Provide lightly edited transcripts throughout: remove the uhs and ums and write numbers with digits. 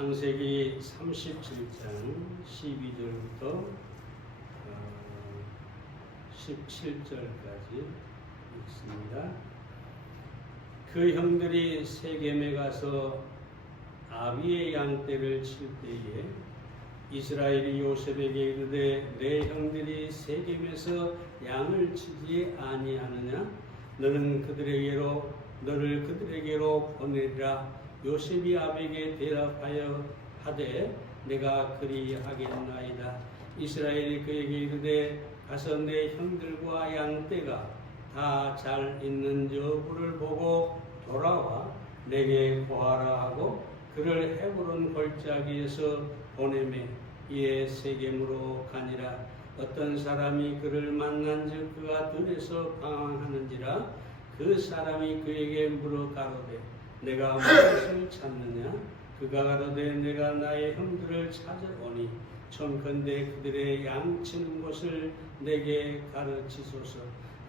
창세기 37장 12절부터 17절까지 읽습니다. 그 형들이 세겜에 가서 아비의 양떼를 칠 때에 이스라엘이 요셉에게 이르되 내 형들이 세겜에서 양을 치지 아니하느냐? 너를 그들에게로 보내리라. 요셉이 아비에게 대답하여 하되 내가 그리하겠나이다. 이스라엘이 그에게 이르되 가서 내 형들과 양떼가 다 잘 있는 여부를 보고 돌아와 내게 보아라 하고 그를 헤브론 골짜기에서 보내매 이에 세겜으로 가니라. 어떤 사람이 그를 만난즉 그가 들에서 방황하는지라. 그 사람이 그에게 물어 가로되 내가 무엇을 찾느냐? 그가 가로되 내가 나의 형들을 찾아오니 청컨대 그들의 양치는 곳을 내게 가르치소서.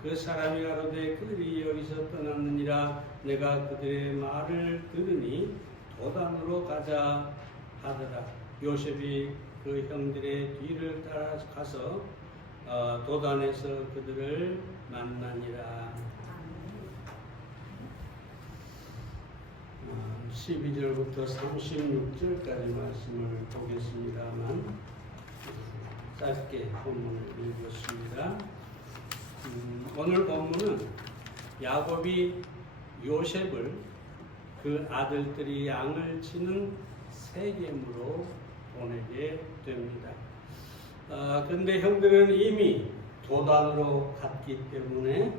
그 사람이 가로되 그들이 여기서 떠났느니라. 내가 그들의 말을 들으니 도단으로 가자 하더라. 요셉이 그 형들의 뒤를 따라가서 도단에서 그들을 만나니라. 12절부터 36절까지 말씀을 보겠습니다만 짧게 본문을 읽었습니다. 오늘 본문은 야곱이 요셉을 그 아들들이 양을 치는 세겜으로 보내게 됩니다. 그런데 형들은 이미 도단으로 갔기 때문에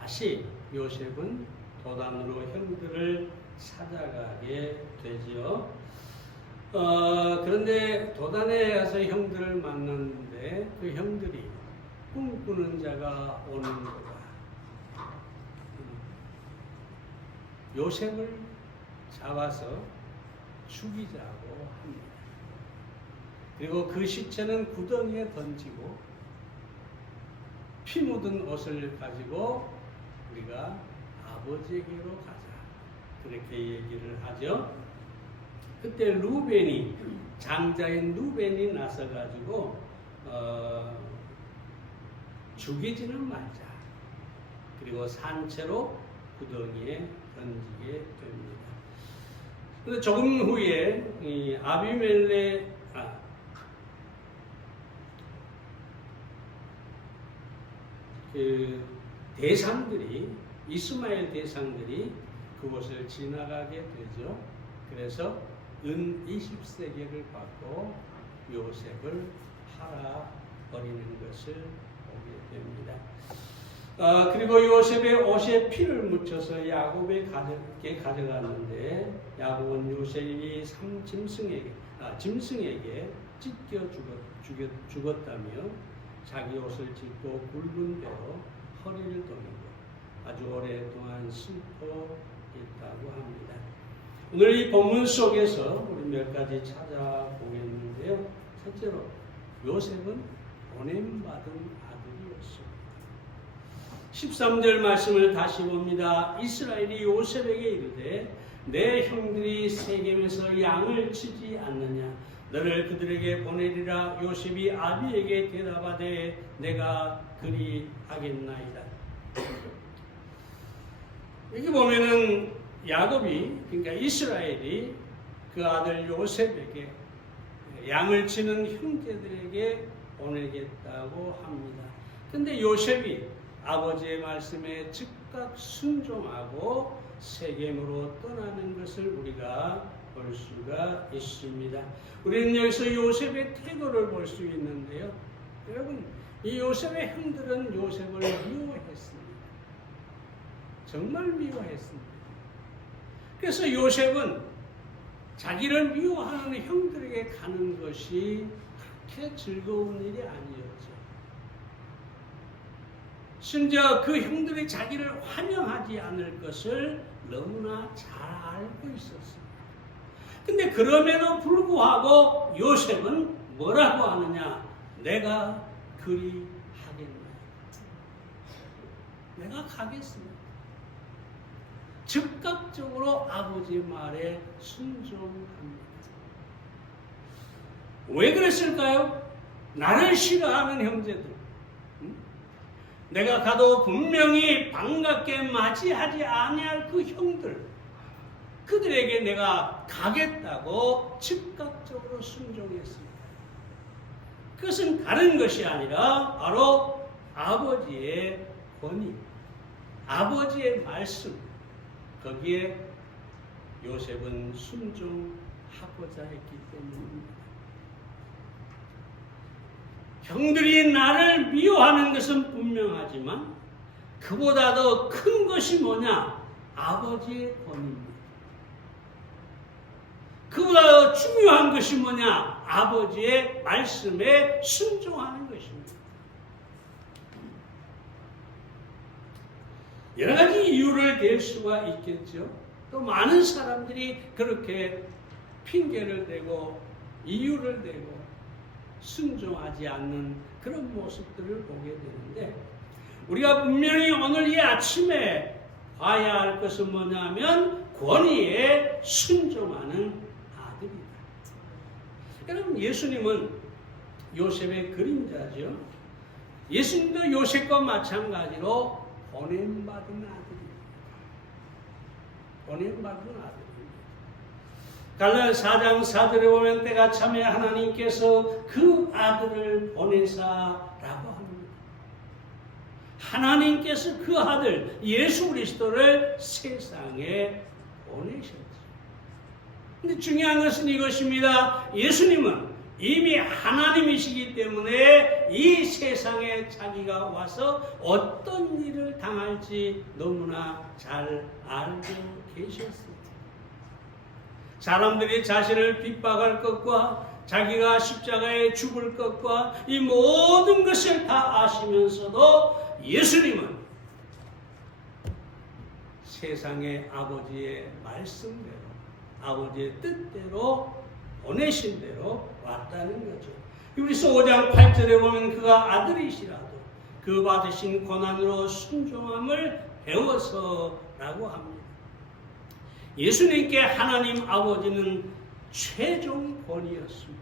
다시 요셉은 도단으로 형들을 찾아가게 되죠. 그런데 도단에 가서 형들을 만났는데 그 형들이 꿈꾸는 자가 오는 거다. 요셉을 잡아서 죽이자고 합니다. 그리고 그 시체는 구덩이에 던지고 피 묻은 옷을 가지고 우리가 아버지에게로 가자. 그렇게 얘기를 하죠. 그때 루벤이 장자인 루벤이 나서가지고 죽이지는 말자. 그리고 산채로 구덩이에 던지게 됩니다. 그런데 조금 후에 이 그 대상들이 이스마엘 대상들이 그곳을 지나가게 되죠. 그래서 은 20세겔을 받고 요셉을 팔아버리는 것을 보게 됩니다. 그리고 요셉의 옷에 피를 묻혀서 야곱에게 가져갔는데 야곱은 요셉이 짐승에게 찢겨 죽었다며 자기 옷을 찢고 굵은 배로 허리를 동이고 아주 오랫동안 슬퍼했다고 합니다. 오늘 이 본문 속에서 우리 몇 가지 찾아보겠는데요. 첫째로 요셉은 보냄받은 아들이었습니다. 13절 말씀을 다시 봅니다. 이스라엘이 요셉에게 이르되 내 형들이 세겜에서 양을 치지 않느냐? 너를 그들에게 보내리라. 요셉이 아비에게 대답하되 내가 그리하겠나이다. 여기 보면은 야곱이, 그러니까 이스라엘이 그 아들 요셉에게 양을 치는 형제들에게 보내겠다고 합니다. 근데 요셉이 아버지의 말씀에 즉각 순종하고 세겜으로 떠나는 것을 우리가 볼 수가 있습니다. 우리는 여기서 요셉의 태도를 볼 수 있는데요. 여러분, 이 요셉의 형들은 요셉을 미워했습니다. 정말 미워했습니다. 그래서 요셉은 자기를 미워하는 형들에게 가는 것이 그렇게 즐거운 일이 아니었죠. 심지어 그 형들이 자기를 환영하지 않을 것을 너무나 잘 알고 있었습니다. 근데 그럼에도 불구하고 요셉은 뭐라고 하느냐? 내가 그리하겠나이다. 내가 가겠습니다. 즉각적으로 아버지 말에 순종합니다. 왜 그랬을까요? 나를 싫어하는 형제들, 내가 가도 분명히 반갑게 맞이하지 아니할 그 형들, 그들에게 내가 가겠다고 즉각적으로 순종했습니다. 그것은 다른 것이 아니라 바로 아버지의 권위, 아버지의 말씀, 거기에 요셉은 순종하고자 했기 때문입니다. 형들이 나를 미워하는 것은 분명하지만 그보다 더 큰 것이 뭐냐? 아버지의 권위입니다. 그보다 더 중요한 것이 뭐냐? 아버지의 말씀에 순종하는 것입니다. 여러 가지 이유를 댈 수가 있겠죠. 또 많은 사람들이 그렇게 핑계를 대고 이유를 대고 순종하지 않는 그런 모습들을 보게 되는데, 우리가 분명히 오늘 이 아침에 봐야 할 것은 뭐냐면 권위에 순종하는 아들이다. 여러분, 예수님은 요셉의 그림자죠. 예수님도 요셉과 마찬가지로 보냄받은 아들입니다. 보냄받은 아들입니다. 갈라디아서 4장 4절에 보면 때가 차면 하나님께서 그 아들을 보내사라고 합니다. 하나님께서 그 아들 예수 그리스도를 세상에 보내셨죠. 근데 중요한 것은 이것입니다. 예수님은 이미 하나님이시기 때문에 이 세상에 자기가 와서 어떤 일을 당할지 너무나 잘 알고 계셨습니다. 사람들이 자신을 핍박할 것과 자기가 십자가에 죽을 것과 이 모든 것을 다 아시면서도 예수님은 세상의 아버지의 말씀대로, 아버지의 뜻대로 보내신 대로 왔다는 거죠. 히브리서 5장 8절에 보면 그가 아들이시라도 그 받으신 고난으로 순종함을 배워서라고 합니다. 예수님께 하나님 아버지는 최종 권위였습니다.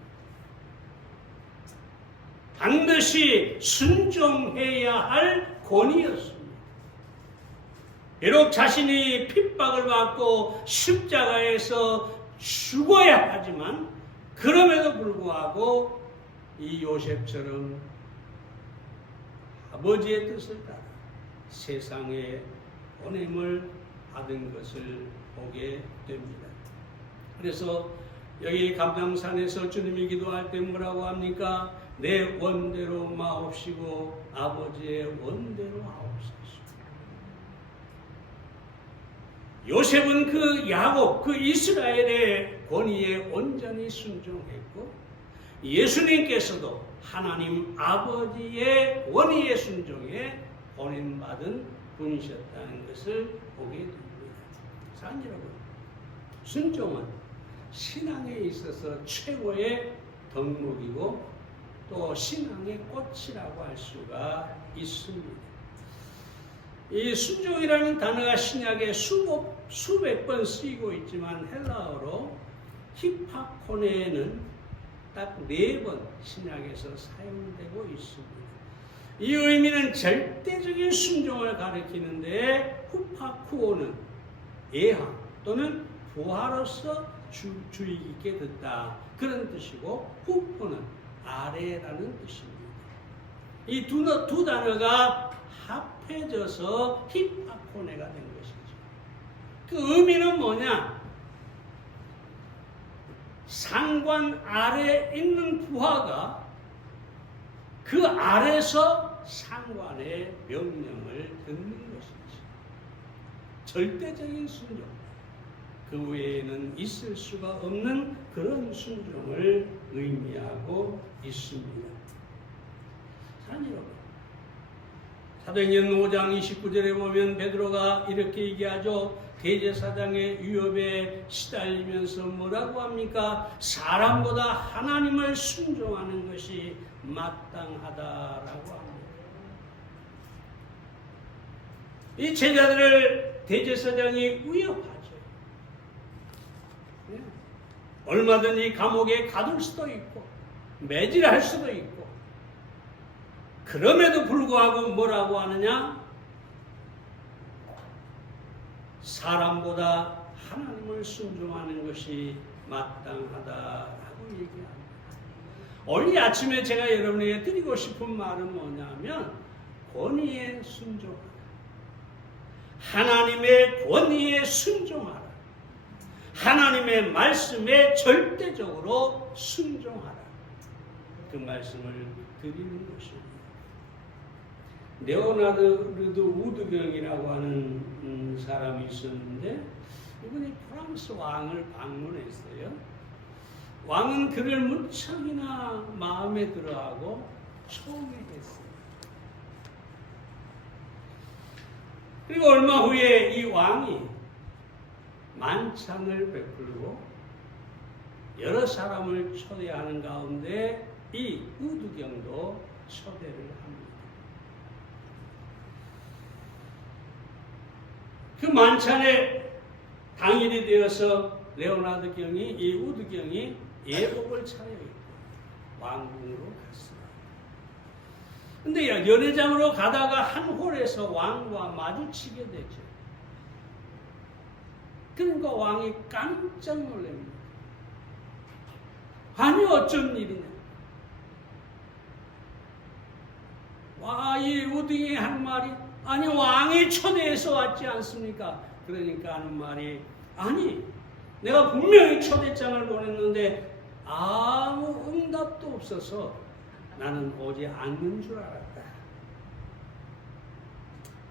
반드시 순종해야 할 권위였습니다. 비록 자신이 핍박을 받고 십자가에서 죽어야 하지만 그럼에도 불구하고 이 요셉처럼 아버지의 뜻을 따라 세상에 보냄을 받은 것을 보게 됩니다. 그래서 여기 감람산에서 주님이 기도할 때 뭐라고 합니까? 내 원대로 마옵시고 아버지의 원대로 하옵소서. 요셉은 그 야곱, 그 이스라엘의 권위에 온전히 순종했고 예수님께서도 하나님 아버지의 권위에 순종해 보냄받은 분이셨다는 것을 보게 됩니다. 사랑 여러분, 순종은 신앙에 있어서 최고의 덕목이고 또 신앙의 꽃이라고 할 수가 있습니다. 이 순종이라는 단어가 신약에 수백 번 쓰이고 있지만 헬라어로 히파코네는 딱 4번 신약에서 사용되고 있습니다. 이 의미는 절대적인 순종을 가리키는데 후파쿠오는 예하 또는 부하로서 주의 깊게 듣다 그런 뜻이고 후포는 아래라는 뜻입니다. 이 두 단어가 합해져서 히파코네가 된 것이죠. 그 의미는 뭐냐? 상관 아래에 있는 부하가 그 아래서 상관의 명령을 듣는 것이지. 절대적인 순종. 그 외에는 있을 수가 없는 그런 순종을 의미하고 있습니다. 사랑 여러분, 사도행전 5장 29절에 보면 베드로가 이렇게 얘기하죠. 대제사장의 위협에 시달리면서 뭐라고 합니까? 사람보다 하나님을 순종하는 것이 마땅하다라고 합니다. 이 제자들을 대제사장이 위협하죠. 얼마든지 감옥에 가둘 수도 있고 매질할 수도 있고, 그럼에도 불구하고 뭐라고 하느냐? 사람보다 하나님을 순종하는 것이 마땅하다 하고 얘기합니다. 오늘 이 아침에 제가 여러분에게 드리고 싶은 말은 뭐냐면 권위에 순종하라. 하나님의 권위에 순종하라. 하나님의 말씀에 절대적으로 순종하라. 그 말씀을 드리는 것입니다. 레오나르도 우드경이라고 하는 사람이 있었는데 이분이 프랑스 왕을 방문했어요. 왕은 그를 무척이나 마음에 들어하고 초대했어요. 그리고 얼마 후에 이 왕이 만찬을 베풀고 여러 사람을 초대하는 가운데 이 우드경도 초대를 합니다. 그 만찬에 당일이 되어서 레오나르도 경이, 이 우드 경이 예복을 차려입고 왕궁으로 갔습니다. 근데 연회장으로 가다가 한 홀에서 왕과 마주치게 되죠. 그러니까 왕이 깜짝 놀랍니다. 아니 어쩐 일이냐. 이 우드경이 한 말이 아니 왕이 초대해서 왔지 않습니까? 그러니까 하는 말이 아니 내가 분명히 초대장을 보냈는데 아무 응답도 없어서 나는 오지 않는 줄 알았다.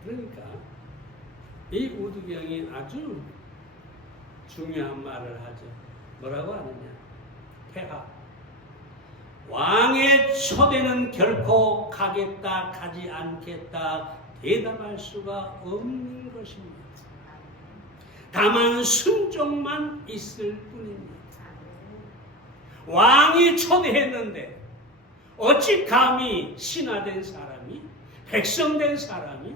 그러니까 이 우드경이 아주 중요한 말을 하죠. 뭐라고 하느냐? 폐하. 왕의 초대는 결코 가겠다, 가지 않겠다 대답할 수가 없는 것입니다. 다만 순종만 있을 뿐입니다. 왕이 초대했는데 어찌 감히 신하된 사람이, 백성된 사람이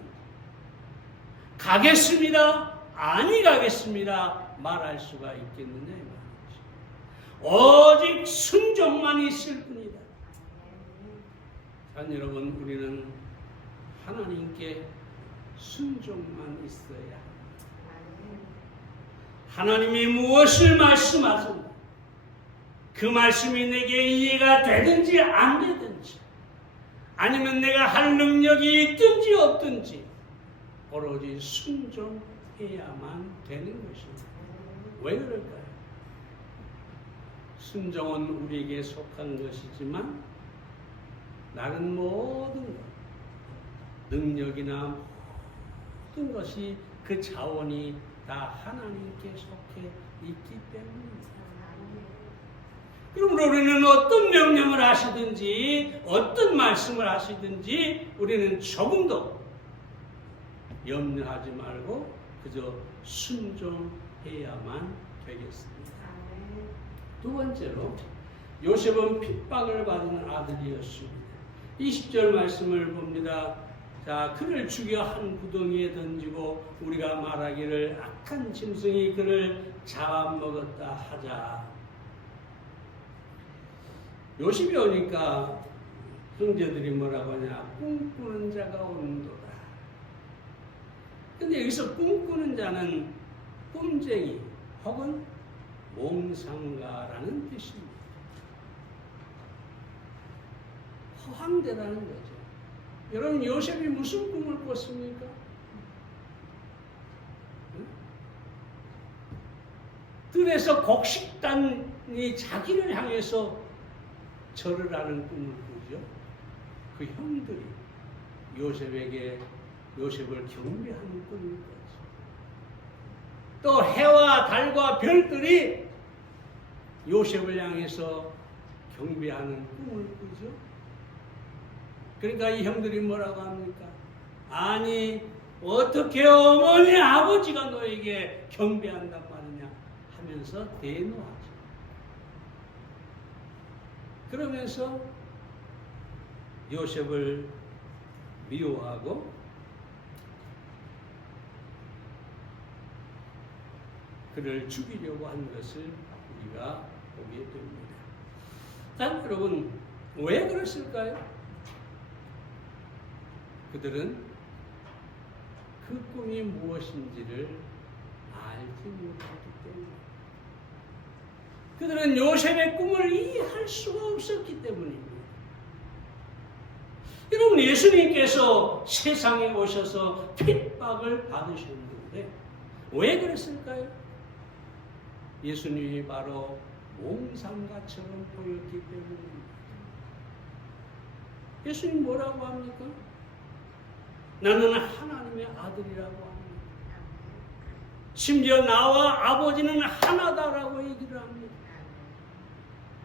가겠습니다, 아니 가겠습니다 말할 수가 있겠느냐 이 말이죠. 오직 순종만 있을 뿐이다. 자, 여러분, 우리는 하나님께 순종만 있어야 합니다. 하나님이 무엇을 말씀하셨나 그 말씀이 내게 이해가 되든지 안 되든지 아니면 내가 할 능력이 있든지 없든지 오로지 순종해야만 되는 것입니다. 왜 그럴까요? 순종은 우리에게 속한 것이지만 다른 모든 것, 능력이나 모든 것이 그 자원이 다 하나님께 속해 있기 때문입니다. 그러므로 우리는 어떤 명령을 하시든지 어떤 말씀을 하시든지 우리는 조금도 염려하지 말고 그저 순종해야만 되겠습니다. 두 번째로 요셉은 핍박을 받는 아들이었습니다. 20절 말씀을 봅니다. 자, 그를 죽여 한 구덩이에 던지고 우리가 말하기를 악한 짐승이 그를 잡아먹었다 하자. 요셉이 오니까 형제들이 뭐라고 하냐? 꿈꾸는 자가 온도다. 근데 여기서 꿈꾸는 자는 꿈쟁이 혹은 몽상가라는 뜻입니다. 허황되다는 거죠. 여러분, 요셉이 무슨 꿈을 꿨습니까? 들에서 곡식단이 자기를 향해서 절을 하는 꿈을 꾸죠. 그 형들이 요셉을 경배하는 꿈을 꿨죠. 또 해와 달과 별들이 요셉을 향해서 경배하는 꿈을 꾸죠. 그러니까 이 형들이 뭐라고 합니까? 아니 어떻게 어머니 아버지가 너에게 경배한단 말이냐 하면서 대노하죠. 그러면서 요셉을 미워하고 그를 죽이려고 한 것을 우리가 보게 됩니다. 여러분, 왜 그랬을까요? 그들은 그 꿈이 무엇인지를 알지 못했기 때문에, 그들은 요셉의 꿈을 이해할 수가 없었기 때문입니다. 여러분, 예수님께서 세상에 오셔서 핍박을 받으셨는데 왜 그랬을까요? 예수님이 바로 몽상가처럼 보였기 때문입니다. 예수님 뭐라고 합니까? 나는 하나님의 아들이라고 합니다. 심지어 나와 아버지는 하나다라고 얘기를 합니다.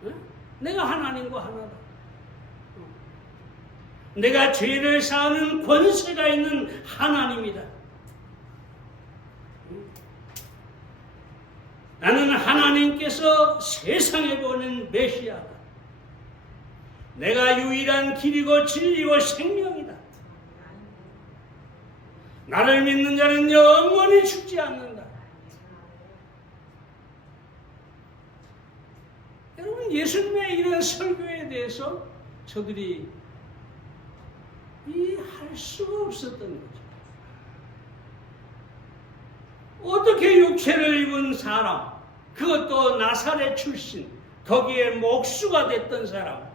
네? 내가 하나님과 하나다. 내가 죄를 사하는 권세가 있는 하나님이다. 나는 하나님께서 세상에 보낸 메시아다. 내가 유일한 길이고 진리고 생명이다. 나를 믿는 자는 영원히 죽지 않는다. 여러분, 예수님의 이런 설교에 대해서 저들이 이해할 수가 없었던 거죠. 어떻게 육체를 입은 사람, 그것도 나사렛 출신, 거기에 목수가 됐던 사람,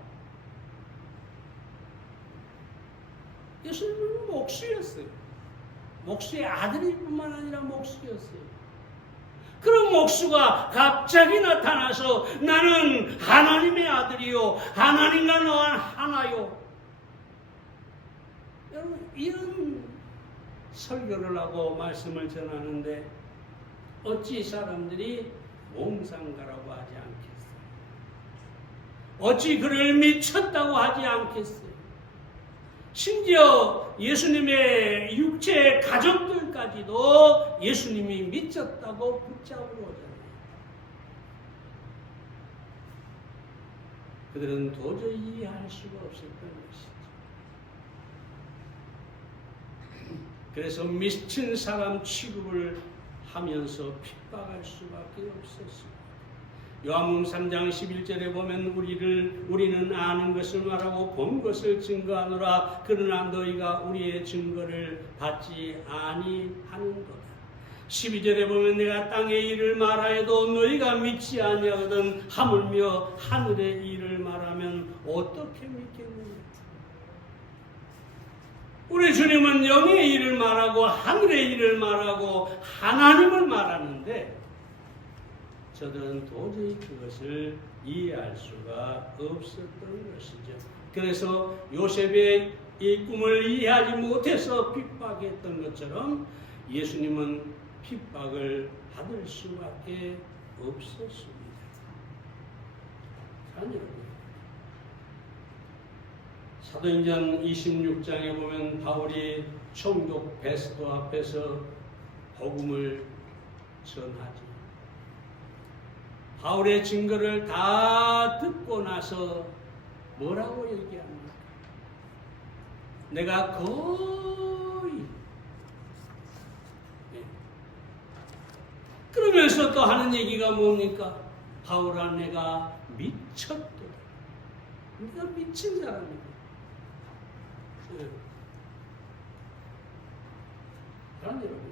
예수님은 목수였어요. 목수의 아들이뿐만 아니라 목수였어요. 그런 목수가 갑자기 나타나서 나는 하나님의 아들이요, 하나님과 너와 하나요. 여러분, 이런 설교를 하고 말씀을 전하는데 어찌 사람들이 몽상가라고 하지 않겠어요? 어찌 그를 미쳤다고 하지 않겠어요? 심지어 예수님의 육체 가족들까지도 예수님이 미쳤다고 붙잡으러 오잖아요. 그들은 도저히 이해할 수가 없었던 것이죠. 그래서 미친 사람 취급을 하면서 핍박할 수밖에 없었습니다. 요한복음 3장 11절에 보면 우리는 아는 것을 말하고 본 것을 증거하노라. 그러나 너희가 우리의 증거를 받지 아니하는도다. 12절에 보면 내가 땅의 일을 말하여도 너희가 믿지 아니하거든 하물며 하늘의 일을 말하면 어떻게 믿겠느냐. 우리 주님은 영의 일을 말하고 하늘의 일을 말하고 하나님을 말하는데 저들은 도저히 그것을 이해할 수가 없었던 것이죠. 그래서 요셉의 이 꿈을 이해하지 못해서 핍박했던 것처럼 예수님은 핍박을 받을 수밖에 없었습니다. 사도행전 26장에 보면 바울이 총독 베스도 앞에서 복음을 전하죠. 바울의 증거를 다 듣고 나서 뭐라고 얘기합니까? 내가 거의 그러면서 또 하는 얘기가 뭡니까? 바울아, 내가 미쳤도다. 내가 미친 사람이다. 여러분,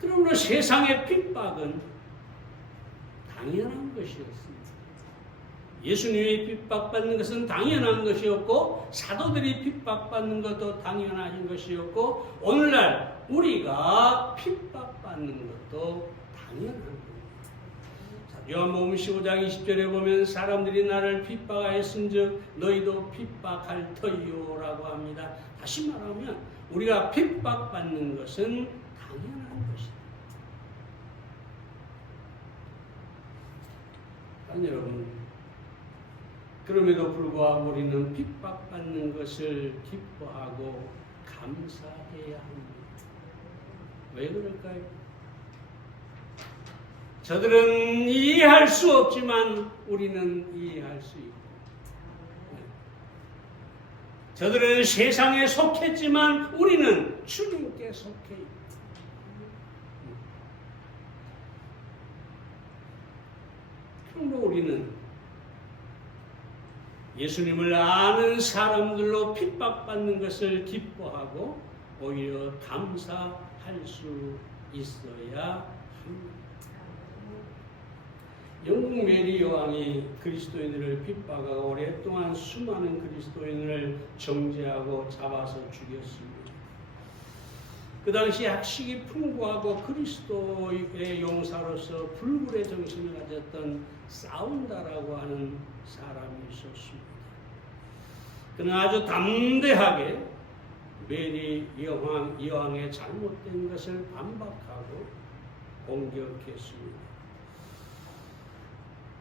그러므로 세상의 핍박은 당연한 것이었습니다. 예수님이 핍박받는 것은 당연한 것이었고 사도들이 핍박받는 것도 당연한 것이었고 오늘날 우리가 핍박받는 것도 당연한 것입니다. 요한복음 15장 20절에 보면 사람들이 나를 핍박하였은즉 너희도 핍박할 터이요라고 합니다. 다시 말하면 우리가 핍박받는 것은 당연한 것입니다. 여러분, 그럼에도 불구하고 우리는 핍박받는 것을 기뻐하고 감사해야 합니다. 왜 그럴까요? 저들은 이해할 수 없지만 우리는 이해할 수 있고, 저들은 세상에 속했지만 우리는 주님께 속해 있고, 참으로 우리는 예수님을 아는 사람들로 핍박받는 것을 기뻐하고 오히려 감사할 수 있어야 합니다. 영국 메리 여왕이 그리스도인들을 핍박하고 오랫동안 수많은 그리스도인을 정죄하고 잡아서 죽였습니다. 그 당시 학식이 풍부하고 그리스도의 용사로서 불굴의 정신을 가졌던 사운다라고 하는 사람이 있었습니다. 그는 아주 담대하게 메리 여왕의 잘못된 것을 반박하고 공격했습니다.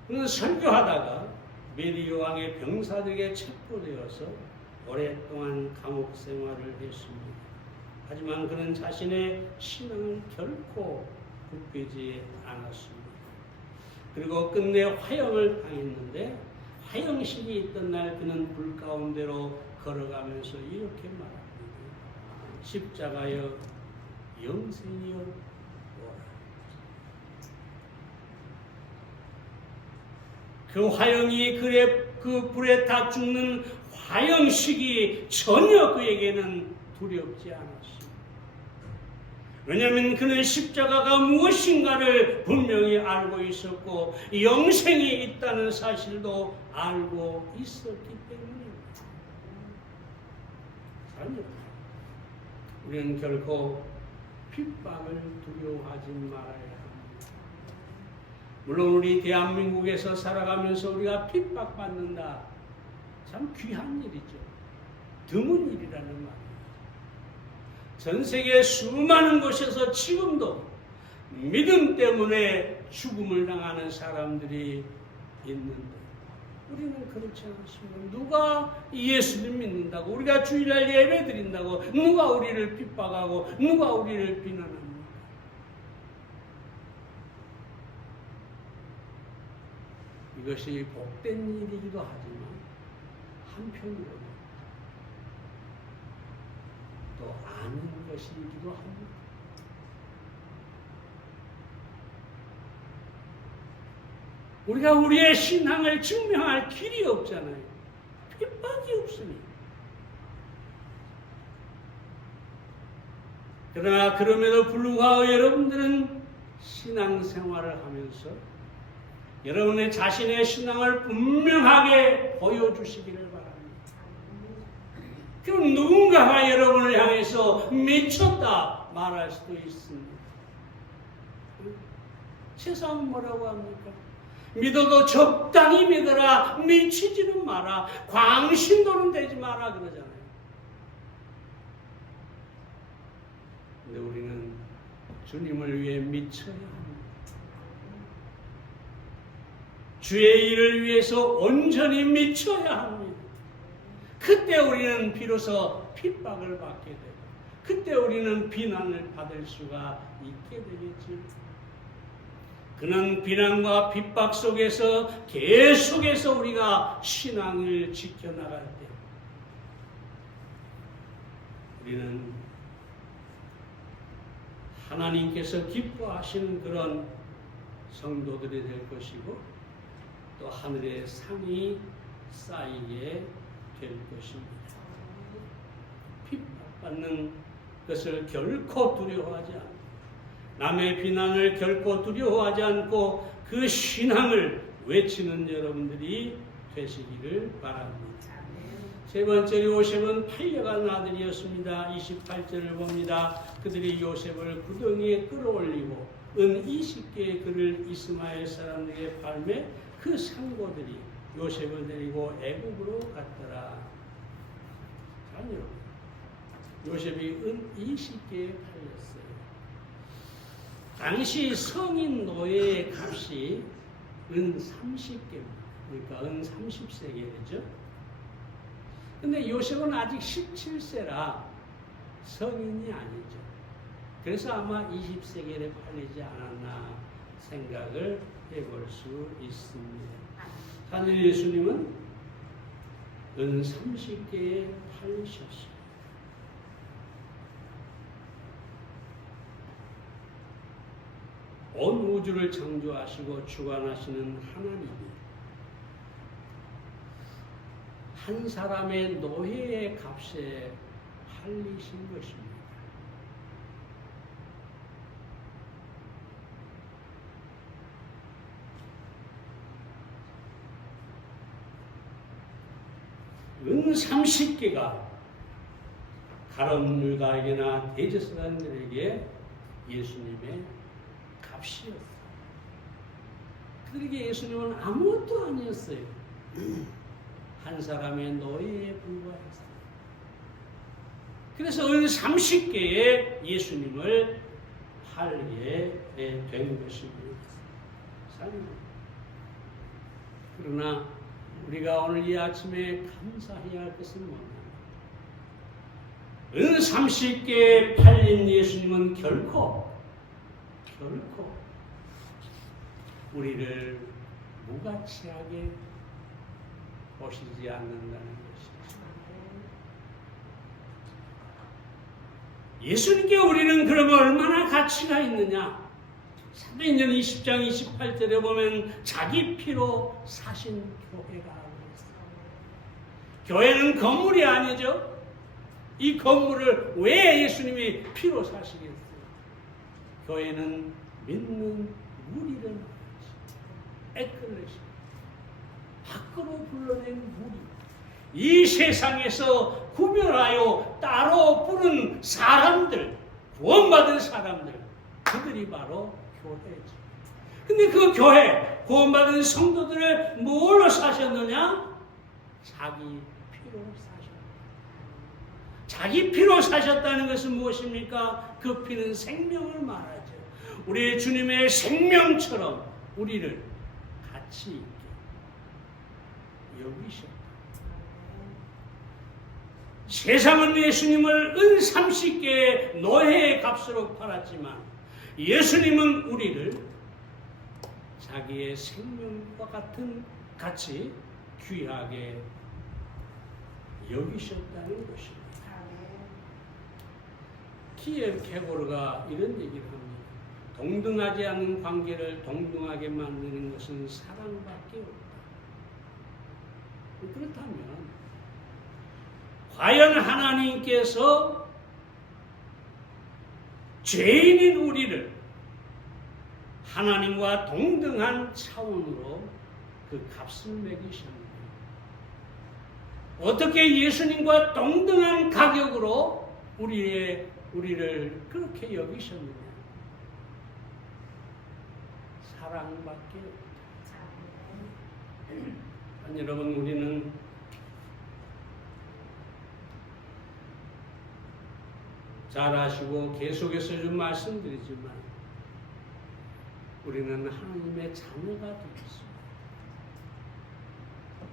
그는 설교하다가 메리 여왕의 병사들에게 체포되어서 오랫동안 감옥 생활을 했습니다. 하지만 그는 자신의 신앙을 결코 굽히지 않았습니다. 그리고 끝내 화형을 당했는데 화형식이 있던 날 그는 불 가운데로 걸어가면서 이렇게 말합니다. 십자가여 영생이여 오라. 그 화형이 그 불에 타 죽는 화형식이 전혀 그에게는 두렵지 않았습니다. 왜냐하면 그는 십자가가 무엇인가를 분명히 알고 있었고 영생이 있다는 사실도 알고 있었기 때문입니다. 사랑합니다. 우리는 결코 핍박을 두려워하지 말아야 합니다. 물론 우리 대한민국에서 살아가면서 우리가 핍박받는다. 참 귀한 일이죠. 드문 일이라는 말입니다. 전 세계 수많은 곳에서 지금도 믿음 때문에 죽음을 당하는 사람들이 있는데 우리는 그렇지 않습니다. 누가 예수를 믿는다고, 우리가 주일날 예배 드린다고 누가 우리를 핍박하고 누가 우리를 비난합니까? 이것이 복된 일이기도 하지만 한편으로는 또 아는 것이기도 합니다. 우리가 우리의 신앙을 증명할 길이 없잖아요. 핍박이 없으니. 그러나 그럼에도 불구하고 여러분들은 신앙생활을 하면서 여러분의 자신의 신앙을 분명하게 보여주시기를 바랍니다. 그럼 누군가가 여러분을 향해서 미쳤다 말할 수도 있습니다. 세상은 뭐라고 합니까? 믿어도 적당히 믿어라, 미치지는 마라, 광신도는 되지 마라 그러잖아요. 근데 우리는 주님을 위해 미쳐야 합니다. 주의 일을 위해서 온전히 미쳐야 합니다. 그때 우리는 비로소 핍박을 받게 되고 그때 우리는 비난을 받을 수가 있게 되겠죠. 그는 비난과 핍박 속에서 계속해서 우리가 신앙을 지켜나갈 때 우리는 하나님께서 기뻐하시는 그런 성도들이 될 것이고 또 하늘의 상이 쌓이게 될 것입니다. 핍박받는 것을 결코 두려워하지 않고 남의 비난을 결코 두려워하지 않고 그 신앙을 외치는 여러분들이 되시기를 바랍니다. 세 번째로 요셉은 팔려간 아들이었습니다. 28절을 봅니다. 그들이 요셉을 구덩이에 끌어올리고 은 20개의 글을 이스마엘 사람들에게 팔매 그 상고들이 요셉을 데리고 애국으로 갔더라. 아니요. 요셉이 은 20개에 팔렸어요. 당시 성인 노예의 값이 은 30개입니다. 그러니까 은 30세겔이죠. 근데 요셉은 아직 17세라 성인이 아니죠. 그래서 아마 20세겔에 팔리지 않았나 생각을 해볼 수 있습니다. 하늘 예수님은 은 30개에 팔리셨어요. 온 우주를 창조하시고 주관하시는 하나님이 한 사람의 노예의 값에 팔리신 것입니다. 은 30개가 가론율가에게나 대제사장들에게 예수님의 값이었어요. 그들에게 예수님은 아무것도 아니었어요. 한 사람의 노예에 불과했어요. 그래서 은 30개에 예수님을 팔게 된 것입니다. 그러나 우리가 오늘 이 아침에 감사해야 할 것은 뭐냐? 은 30개에 팔린 예수님은 결코 우리를 무가치하게 보시지 않는다는 것이죠. 예수님께 우리는 그러면 얼마나 가치가 있느냐? 사도행전 20장 28절에 보면 자기 피로 사신 교회가 하고 있어요. 교회는 건물이 아니죠. 이 건물을 왜 예수님이 피로 사시겠어요? 교회는 믿는 무리를 에클레시아, 밖으로 불러낸 무리, 이 세상에서 구별하여 따로 부른 사람들, 구원받은 사람들, 그들이 바로 교회죠. 근데 그 교회, 구원받은 성도들을 뭘로 사셨느냐? 자기 피로 사셨다. 자기 피로 사셨다는 것은 무엇입니까? 그 피는 생명을 말하죠. 우리 주님의 생명처럼 우리를 가치 있게 여기셨다. 세상은 예수님을 은 30개의 노예의 값으로 팔았지만 예수님은 우리를 자기의 생명과 같은 같이 귀하게 여기셨다는 것입니다. 키엘케고르가 이런 얘기를 합니다. 동등하지 않는 관계를 동등하게 만드는 것은 사랑밖에 없다. 그렇다면 과연 하나님께서 죄인인 우리를 하나님과 동등한 차원으로 그 값을 매기셨는데 어떻게 예수님과 동등한 가격으로 우리를 그렇게 여기셨느냐? 사랑밖에 없다. 여러분, 우리는 잘 아시고 계속해서 좀 말씀드리지만 우리는 하나님의 자녀가 되었습니다.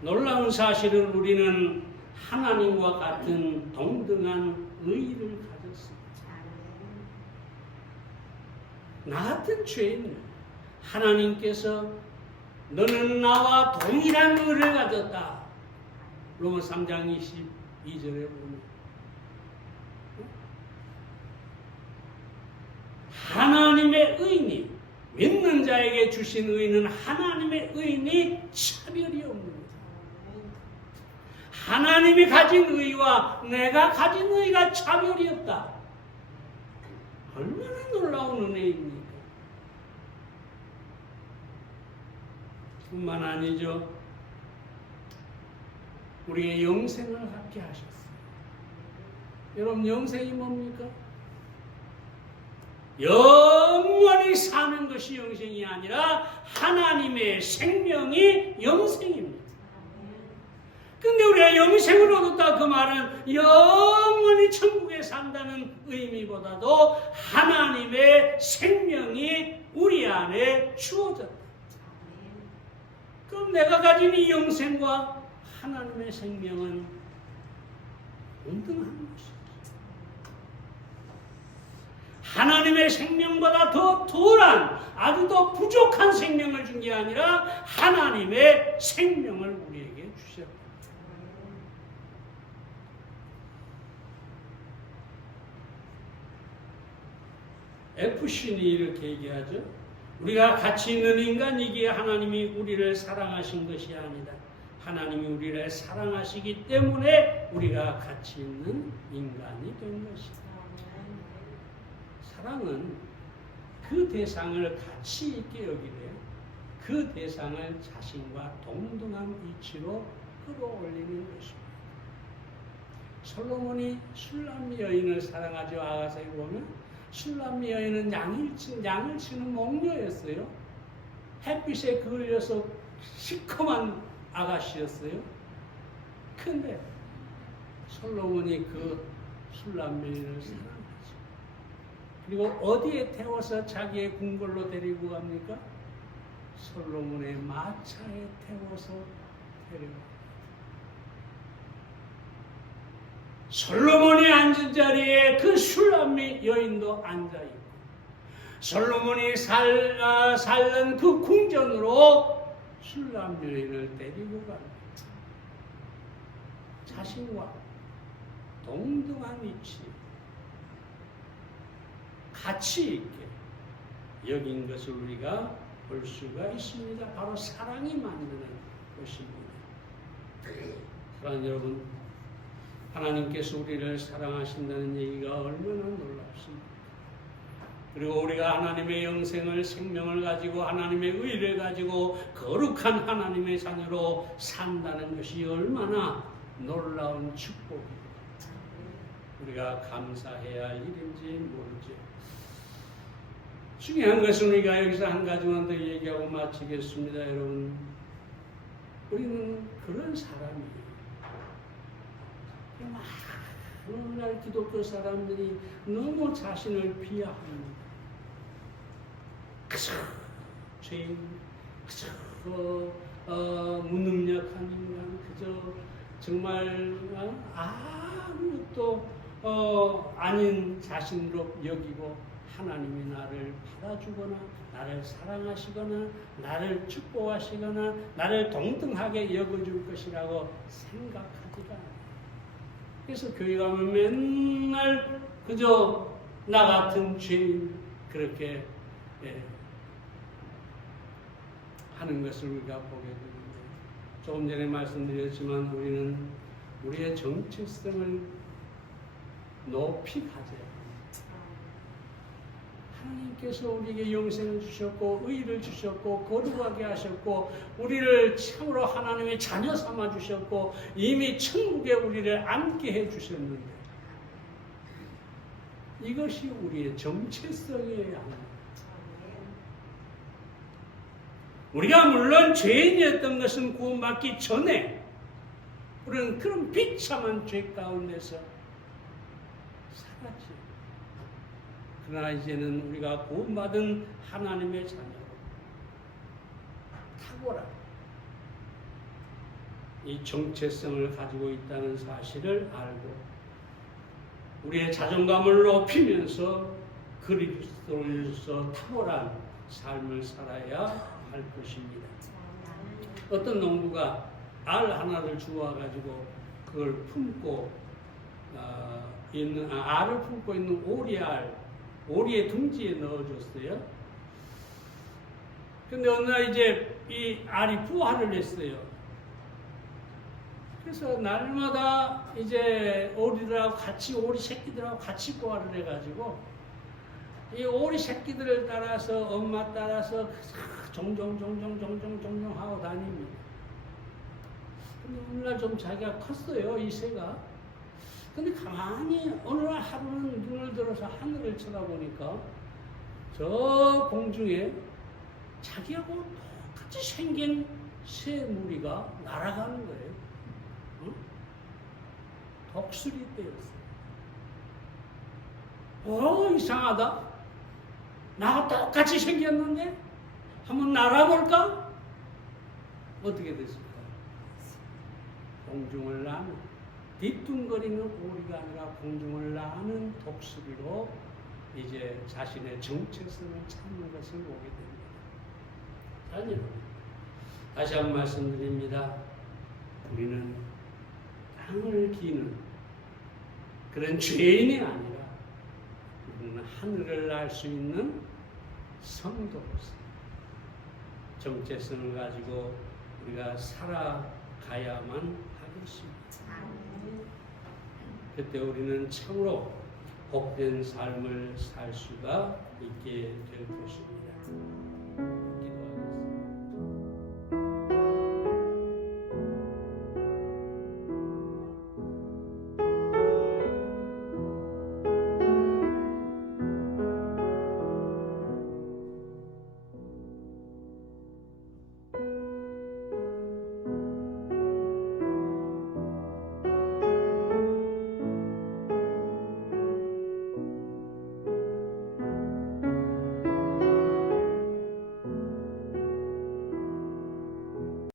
놀라운 사실은 우리는 하나님과 같은 동등한 의의를 가졌습니다. 나 같은 죄인을 하나님께서 너는 나와 동일한 의를 가졌다. 로마 3장 22절에 보면 하나님의 의인이 믿는 자에게 주신 의는 하나님의 의인이 차별이 없는 거다. 하나님이 가진 의와 내가 가진 의가 차별이 없다. 얼마나 놀라운 은혜입니까? 뿐만 아니죠. 우리의 영생을 갖게 하셨어요. 여러분, 영생이 뭡니까? 영원히 사는 것이 영생이 아니라 하나님의 생명이 영생입니다. 근데 우리가 영생을 얻었다 그 말은 영원히 천국에 산다는 의미보다도 하나님의 생명이 우리 안에 주어졌다. 그럼 내가 가진 이 영생과 하나님의 생명은 동등한 것이죠. 하나님의 생명보다 더 덜한, 아주 더 부족한 생명을 준 게 아니라 하나님의 생명을 우리에게 주셨다. FC는 이렇게 얘기하죠. 우리가 가치 있는 인간이기에 하나님이 우리를 사랑하신 것이 아니다. 하나님이 우리를 사랑하시기 때문에 우리가 가치 있는 인간이 된 것이다. 사랑은 그 대상을 가치 있게 여기되 그 대상을 자신과 동등한 위치로 끌어올리는 것입니다. 솔로몬이 슐람미 여인을 사랑하죠. 아가서에 보면 슐람미 여인은 양을 치는 목녀였어요. 햇빛에 그을려서 시커먼 아가씨였어요. 근데 솔로몬이 그 슐람미 여인을 사랑하죠. 그리고 어디에 태워서 자기의 궁궐로 데리고 갑니까? 솔로몬의 마차에 태워서 데려갑니다. 솔로몬이 앉은 자리에 그 슐람미 여인도 앉아있고 솔로몬이 살던 그 궁전으로 슐람미 여인을 데리고 갑니다. 자신과 동등한 위치, 가치 있게 여긴 것을 우리가 볼 수가 있습니다. 바로 사랑이 만드는 것입니다. 사랑하는 여러분, 하나님께서 우리를 사랑하신다는 얘기가 얼마나 놀랍습니까? 그리고 우리가 하나님의 영생을, 생명을 가지고 하나님의 의를 가지고 거룩한 하나님의 자녀로 산다는 것이 얼마나 놀라운 축복이고 우리가 감사해야 할 일인지 모르죠. 중요한 것은 우리가 여기서 한 가지만 더 얘기하고 마치겠습니다. 여러분, 우리는 그런 사람이에요. 오늘날 기독교 사람들이 너무 자신을 비하합니다. 그저 죄인, 그저 무능력한 인간, 그저 정말 아무것도 아닌 자신으로 여기고 하나님이 나를 받아주거나 나를 사랑하시거나 나를 축복하시거나 나를 동등하게 여겨줄 것이라고 생각하지가 않아요. 그래서 교회 가면 맨날 그저 나 같은 죄인 그렇게 하는 것을 우리가 보게 되는데, 조금 전에 말씀드렸지만 우리는 우리의 정체성을 높이 가져야 합니다. 하나님께서 우리에게 영생을 주셨고 의를 주셨고 거룩하게 하셨고 우리를 참으로 하나님의 자녀 삼아 주셨고 이미 천국에 우리를 앉게 해 주셨는데 이것이 우리의 정체성이어야 합니다. 우리가 물론 죄인이었던 것은 구원받기 전에 우리는 그런 비참한 죄 가운데서 살았지. 그러나 이제는 우리가 구원받은 하나님의 자녀로 탁월한 이 정체성을 가지고 있다는 사실을 알고 우리의 자존감을 높이면서 그리스도로서 탁월한 삶을 살아야 할 것입니다. 어떤 농부가 알 하나를 주워가지고 그걸 품고 알을 품고 있는 오리의 둥지에 넣어줬어요. 근데 어느 날 이제 이 알이 부화를 했어요. 그래서 날마다 이제 오리 새끼들하고 같이 부화를 해가지고 이 오리 새끼들을 따라서 엄마 따라서 종종 하고 다닙니다. 근데 어느 날 좀 자기가 컸어요, 이 새가. 근데 가만히 어느 날 하루는 눈을 들어서 하늘을 쳐다보니까 저 공중에 자기하고 똑같이 생긴 새 무리가 날아가는 거예요. 응? 독수리 떼였어요. 이상하다. 나하고 똑같이 생겼는데 한번 날아볼까? 어떻게 됐을까? 공중을 나는 뒤뚱거리는 오리가 아니라 공중을 나는 독수리로 이제 자신의 정체성을 찾는 것을 보게 됩니다. 아니요. 다시 한번 말씀드립니다. 우리는 땅을 기는 그런 죄인이 아니라 우리는 하늘을 날 수 있는 성도로서 정체성을 가지고 우리가 살아가야만 하겠습니다. 그때 우리는 참으로 복된 삶을 살 수가 있게 될 것입니다.